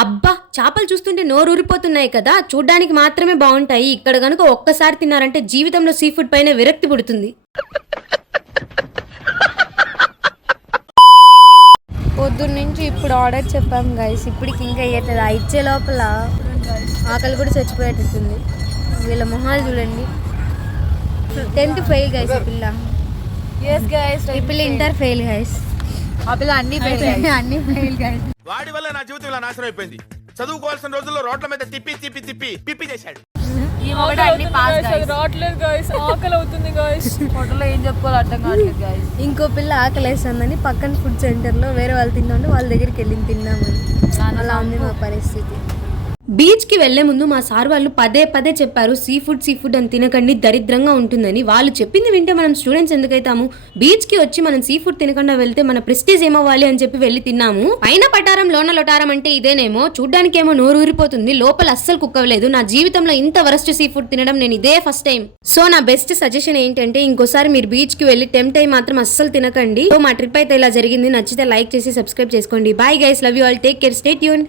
అబ్బా చేపలు చూస్తుంటే నోరూరిపోతున్నాయి కదా, చూడ్డానికి మాత్రమే బాగుంటాయి. ఇక్కడ గనుక ఒక్కసారి తిన్నారంటే జీవితంలో సీ ఫుడ్ పైన విరక్తి పుడుతుంది. పొద్దున్నుంచి ఇప్పుడు ఆర్డర్ చెప్పాం గైస్, ఇప్పటికి ఇంకా అయ్యేది. ఆ ఇచ్చే లోపల ఆకలి కూడా చచ్చిపోయేటట్టుంది. వీళ్ళ మొహాలు చూడండి. 10th ఫెయిల్ గైస్ ఈ పిల్ల. ఈ పిల్ల ఇంటర్ ఫెయిల్ గైస్. ఆ పిల్ల అన్ని అన్ని ఫెయిల్ గైస్. వాడి వల్ల నా జీవితం ఇలా నాశనం అయిపోయింది. చదువుకోవాల్సిన రోజుల్లో రోడ్ల మీద తిప్పి తిప్పి తిప్పి పిప్పి చేశాడు. రావట్లేదు గైస్, ఆకలి అవుతుంది గైస్. హోటల్లో ఏం చెప్పుకోవాలి అర్థం కావట్లేదు గైస్. ఇంకో పిల్ల ఆకలి వేస్తుందని పక్కన ఫుడ్ సెంటర్లో వేరే వాళ్ళు తిన్నామంటే వాళ్ళ దగ్గరికి వెళ్ళి తిన్నామని. అలా ఉంది మా పరిస్థితి. బీచ్ కి వెళ్లే ముందు మా సార్ వాళ్ళు పదే పదే చెప్పారు, సీ ఫుడ్ అని తినకండి, దరిద్రంగా ఉంటుందని. వాళ్ళు చెప్పింది వింటే మనం స్టూడెంట్స్ ఎందుకైతాము? బీచ్ కి వచ్చి మనం సీ ఫుడ్ తినకుండా వెళ్తే మన ప్రెస్టీజ్ ఏమవ్వాలి అని చెప్పి వెళ్లి తిన్నాము. పైన పటారం లోన లొటారం అంటే ఇదేనేమో. చూడ్డానికేమో నోరు ఊరిపోతుంది, లోపల అస్సలు కుక్కవలేదు. నా జీవితంలో ఇంత వరస్ట్ సీ ఫుడ్ తినడం నేను ఇదే ఫస్ట్ టైం. సో నా బెస్ట్ సజెషన్ ఏంటంటే, ఇంకోసారి మీరు బీచ్ కి వెళ్లి టెంప్ట్ అయి మాత్రం అస్సలు తినకండి. సో మా ట్రిప్ అయితే ఇలా జరిగింది. నచ్చితే లైక్ చేసి సబ్స్క్రైబ్ చేసుకోండి. Bye guys, love you all, take care, stay tuned.